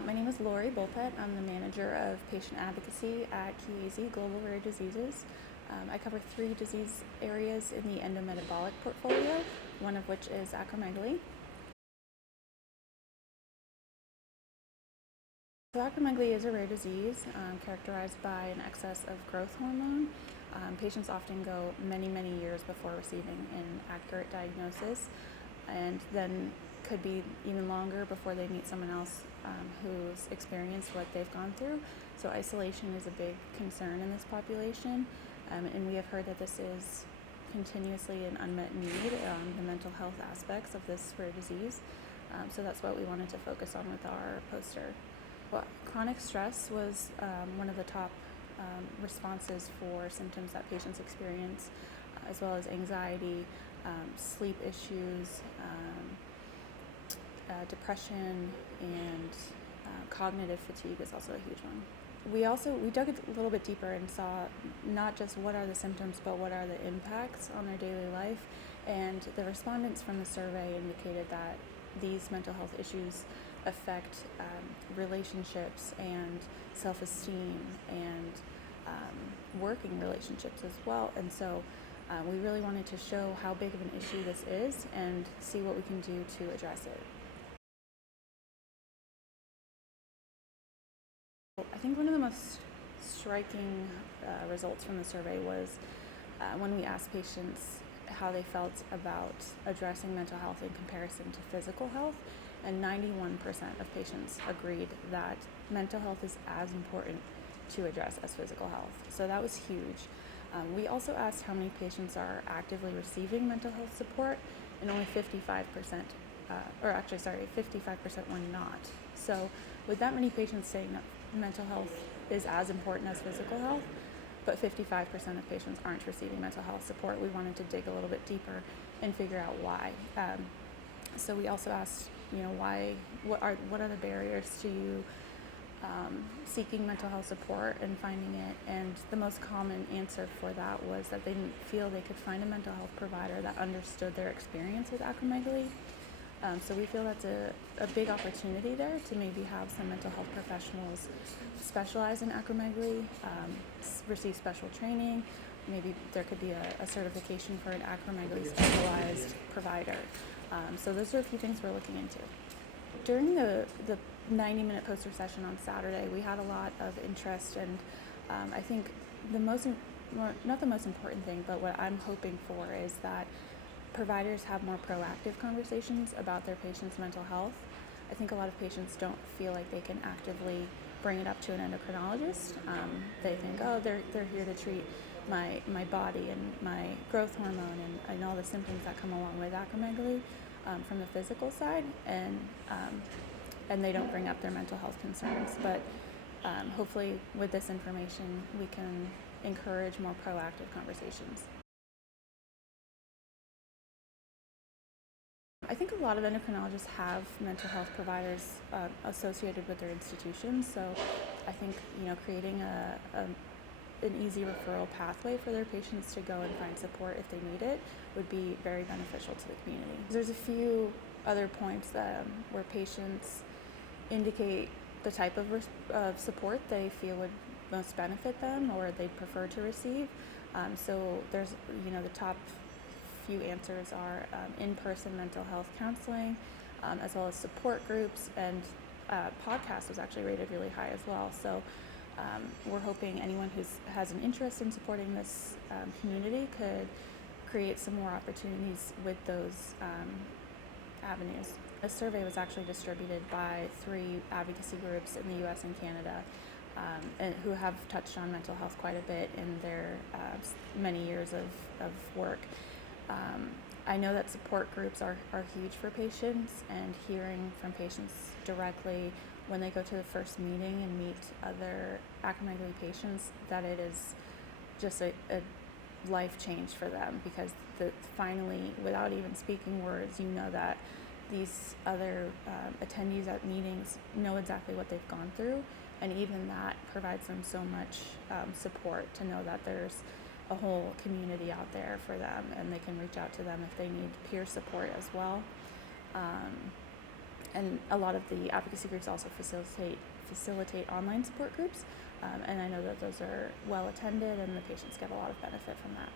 My name is Bulpett. I'm the manager of Patient Advocacy at Chiesi Global Rare Diseases. I cover 3 disease areas in the endometabolic portfolio, one of which is acromegaly. So acromegaly is a rare disease characterized by an excess of growth hormone. Patients often go many years before receiving an accurate diagnosis, and then could be even longer before they meet someone else who's experienced what they've gone through. So isolation is a big concern in this population, and we have heard that this is continuously an unmet need, the mental health aspects of this rare disease. So that's what we wanted to focus on with our poster. Well, chronic stress was one of the top responses for symptoms that patients experience, as well as anxiety, sleep issues, depression, and cognitive fatigue is also a huge one. We dug a little bit deeper and saw not just what are the symptoms, but what are the impacts on their daily life. And the respondents from the survey indicated that these mental health issues affect relationships and self-esteem and working relationships as well. And so we really wanted to show how big of an issue this is and see what we can do to address it. I think one of the most striking results from the survey was when we asked patients how they felt about addressing mental health in comparison to physical health, and 91% of patients agreed that mental health is as important to address as physical health. So that was huge. We also asked how many patients are actively receiving mental health support, and only 55% were not. So with that many patients saying that mental health is as important as physical health, but 55% of patients aren't receiving mental health support, we wanted to dig a little bit deeper and figure out why. So we also asked, what are the barriers to you seeking mental health support and finding it? And the most common answer for that was that they didn't feel they could find a mental health provider that understood their experience with acromegaly. So we feel that's a big opportunity there to maybe have some mental health professionals specialize in acromegaly, receive special training. Maybe there could be a certification for an acromegaly specialized provider. So those are a few things we're looking into. During the 90-minute poster session on Saturday, we had a lot of interest, and I think not the most important thing, but what I'm hoping for is that providers have more proactive conversations about their patients' mental health. I think a lot of patients don't feel like they can actively bring it up to an endocrinologist. They think, they're here to treat my body and my growth hormone and all the symptoms that come along with acromegaly from the physical side, and they don't bring up their mental health concerns. But hopefully with this information, we can encourage more proactive conversations. I think a lot of endocrinologists have mental health providers associated with their institutions, so I think creating an easy referral pathway for their patients to go and find support if they need it would be very beneficial to the community. There's a few other points where patients indicate the type of support they feel would most benefit them or they'd prefer to receive. So there's the top few answers are in-person mental health counseling, as well as support groups, and podcast was actually rated really high as well. So we're hoping anyone who has an interest in supporting this community could create some more opportunities with those avenues. The survey was actually distributed by 3 advocacy groups in the US and Canada, and who have touched on mental health quite a bit in their many years of work. I know that support groups are huge for patients, and hearing from patients directly when they go to the first meeting and meet other acromegaly patients, that it is just a life change for them, because finally, without even speaking words, that these other attendees at meetings know exactly what they've gone through, and even that provides them so much support to know that there's a whole community out there for them, and they can reach out to them if they need peer support as well. And a lot of the advocacy groups also facilitate online support groups, and I know that those are well attended, and the patients get a lot of benefit from that.